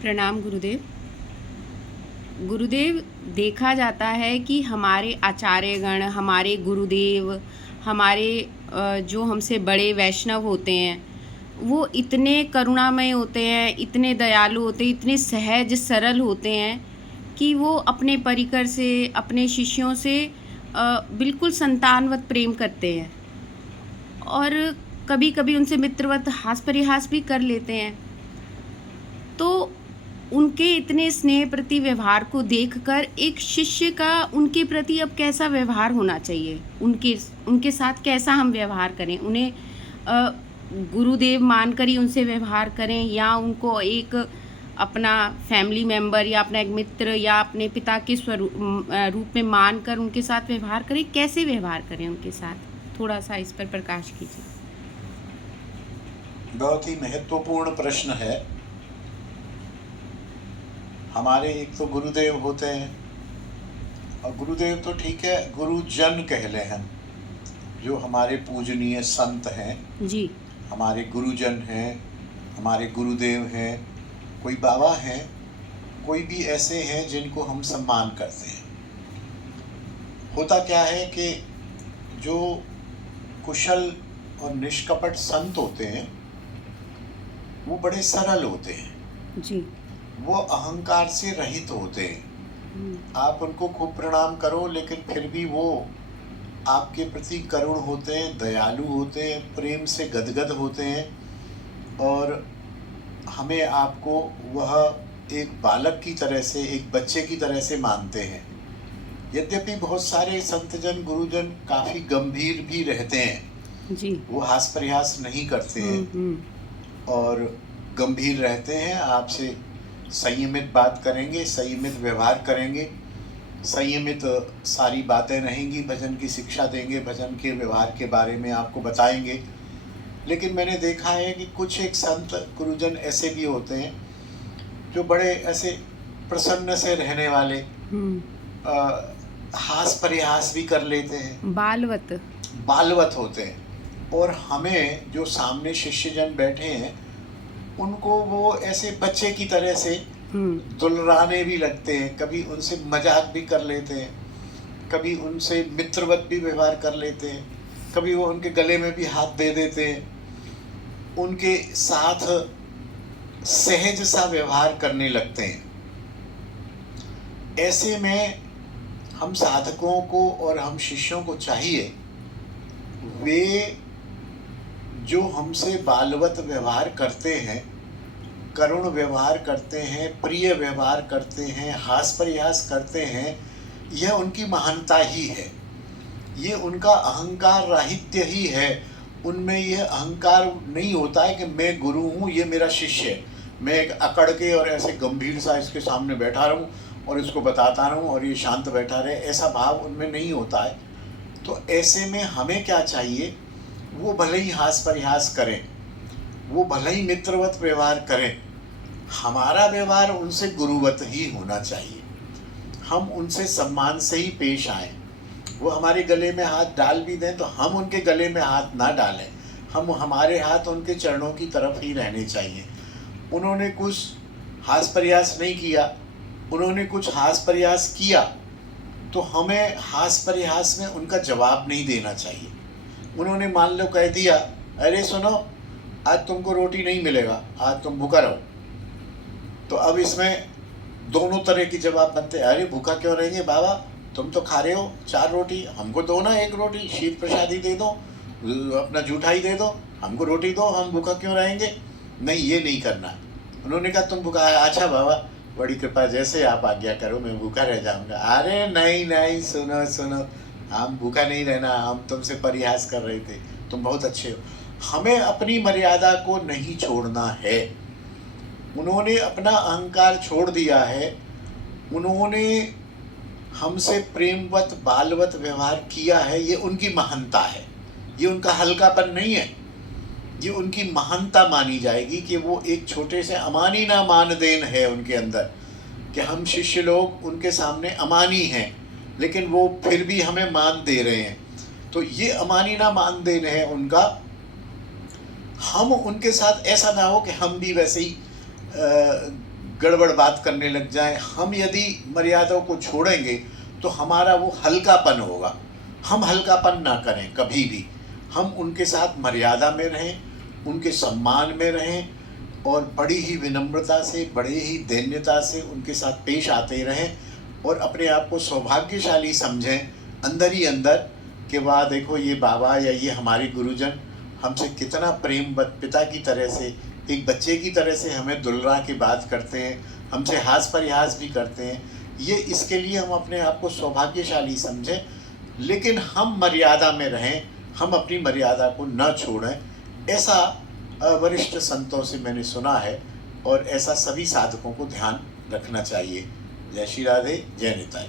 प्रणाम गुरुदेव। गुरुदेव, देखा जाता है कि हमारे आचार्यगण, हमारे गुरुदेव, हमारे जो हमसे बड़े वैष्णव होते हैं, वो इतने करुणामय होते हैं, इतने दयालु होते हैं, इतने सहज सरल होते हैं कि वो अपने परिकर से, अपने शिष्यों से बिल्कुल संतानवत प्रेम करते हैं और कभी कभी उनसे मित्रवत हास परिहास भी कर लेते हैं। तो उनके इतने स्नेह प्रति व्यवहार को देखकर एक शिष्य का उनके प्रति अब कैसा व्यवहार होना चाहिए, उनके उनके साथ कैसा हम व्यवहार करें, उन्हें गुरुदेव मानकर ही उनसे व्यवहार करें या उनको एक अपना फैमिली मेम्बर या अपना एक मित्र या अपने पिता के रूप में मानकर उनके साथ व्यवहार करें, कैसे व्यवहार करें उनके साथ, थोड़ा सा इस पर प्रकाश कीजिए। बहुत ही महत्वपूर्ण प्रश्न है। हमारे एक तो गुरुदेव होते हैं, और गुरुदेव तो ठीक है, गुरुजन कह लें हम, जो हमारे पूजनीय संत हैं जी। हमारे गुरुजन हैं, हमारे गुरुदेव हैं, कोई बाबा हैं, कोई भी ऐसे हैं जिनको हम सम्मान करते हैं। होता क्या है कि जो कुशल और निष्कपट संत होते हैं वो बड़े सरल होते हैं जी। वो अहंकार से रहित होते हैं। आप उनको खूब प्रणाम करो, लेकिन फिर भी वो आपके प्रति करुण होते हैं, दयालु होते हैं, प्रेम से गदगद होते हैं, और हमें आपको वह एक बालक की तरह से, एक बच्चे की तरह से मानते हैं। यद्यपि बहुत सारे संतजन, गुरुजन काफ़ी गंभीर भी रहते हैं जी। वो हास परिहास नहीं करते हैं और गंभीर रहते हैं, आपसे संयमित बात करेंगे, संयमित व्यवहार करेंगे, संयमित सारी बातें रहेंगी, भजन की शिक्षा देंगे, भजन के व्यवहार के बारे में आपको बताएंगे। लेकिन मैंने देखा है कि कुछ एक संत गुरुजन ऐसे भी होते हैं जो बड़े ऐसे प्रसन्न से रहने वाले, हास परिहास भी कर लेते हैं, बालवत होते हैं, और हमें जो सामने शिष्यजन बैठे हैं उनको वो ऐसे बच्चे की तरह से दुलराने भी लगते हैं। कभी उनसे मजाक भी कर लेते हैं, कभी उनसे मित्रवत भी व्यवहार कर लेते हैं, कभी वो उनके गले में भी हाथ दे देते हैं, उनके साथ सहज सा व्यवहार करने लगते हैं। ऐसे में हम साधकों को और हम शिष्यों को चाहिए, वे जो हमसे बालवत व्यवहार करते हैं, करुण व्यवहार करते हैं, प्रिय व्यवहार करते हैं, हास परिहास करते हैं, यह उनकी महानता ही है, ये उनका अहंकार राहित्य ही है। उनमें यह अहंकार नहीं होता है कि मैं गुरु हूँ, ये मेरा शिष्य है, मैं एक अकड़ के और ऐसे गंभीर सा इसके सामने बैठा रहूँ और इसको बताता रहूँ और ये शांत बैठा रहे, ऐसा भाव उनमें नहीं होता है। तो ऐसे में हमें क्या चाहिए, वो भले ही हास परिहास करें, वो भले ही मित्रवत व्यवहार करें, हमारा व्यवहार उनसे गुरुवत ही होना चाहिए। हम उनसे सम्मान से ही पेश आएँ। वो हमारे गले में हाथ डाल भी दें तो हम उनके गले में हाथ ना डालें, हमारे हाथ उनके चरणों की तरफ ही रहने चाहिए। उन्होंने कुछ हास परिहास नहीं किया, उन्होंने कुछ हास परिहास किया तो हमें हास परिहास में उनका जवाब नहीं देना चाहिए। उन्होंने मान लो कह दिया, अरे सुनो, आज तुमको रोटी नहीं मिलेगा, आज तुम भूखा रहो, तो अब इसमें दोनों तरह की जवाब बनते हैं। अरे भूखा क्यों रहेंगे बाबा, तुम तो खा रहे हो 4 रोटी, हमको दो ना 1 रोटी, शीत प्रसादी दे दो, अपना जूठा ही दे दो, हमको रोटी दो, हम भूखा क्यों रहेंगे। नहीं, ये नहीं करना। उन्होंने कहा तुम भूखा, अच्छा बाबा बड़ी कृपा, जैसे आप आज्ञा करो, मैं भूखा रह जाऊंगा। अरे नहीं नहीं, सुनो सुनो, हम भूखा नहीं रहना, हम तुमसे परिहास कर रहे थे, तुम बहुत अच्छे हो। हमें अपनी मर्यादा को नहीं छोड़ना है। उन्होंने अपना अहंकार छोड़ दिया है, उन्होंने हमसे प्रेमवत बालवत व्यवहार किया है, ये उनकी महानता है, ये उनका हल्कापन नहीं है, ये उनकी महानता मानी जाएगी कि वो एक छोटे से अमानी ना मान देन है उनके अंदर, कि हम शिष्य लोग उनके सामने अमानी हैं, लेकिन वो फिर भी हमें मान दे रहे हैं। तो ये अमानी ना मान देन है उनका। हम उनके साथ ऐसा ना हो कि हम भी वैसे ही गड़बड़ बात करने लग जाएं, हम यदि मर्यादाओं को छोड़ेंगे तो हमारा वो हल्कापन होगा। हम हल्कापन ना करें कभी भी, हम उनके साथ मर्यादा में रहें, उनके सम्मान में रहें और बड़ी ही विनम्रता से, बड़े ही दैन्यता से उनके साथ पेश आते रहें और अपने आप को सौभाग्यशाली समझें अंदर ही अंदर कि वाह देखो ये बाबा या ये हमारे गुरुजन हमसे कितना प्रेम पिता की तरह से, एक बच्चे की तरह से हमें दुलरा के बात करते हैं, हमसे हास परिहास भी करते हैं। ये इसके लिए हम अपने आप को सौभाग्यशाली समझें, लेकिन हम मर्यादा में रहें, हम अपनी मर्यादा को न छोड़ें। ऐसा वरिष्ठ संतों से मैंने सुना है और ऐसा सभी साधकों को ध्यान रखना चाहिए। जय श्री राधे, जय निताई।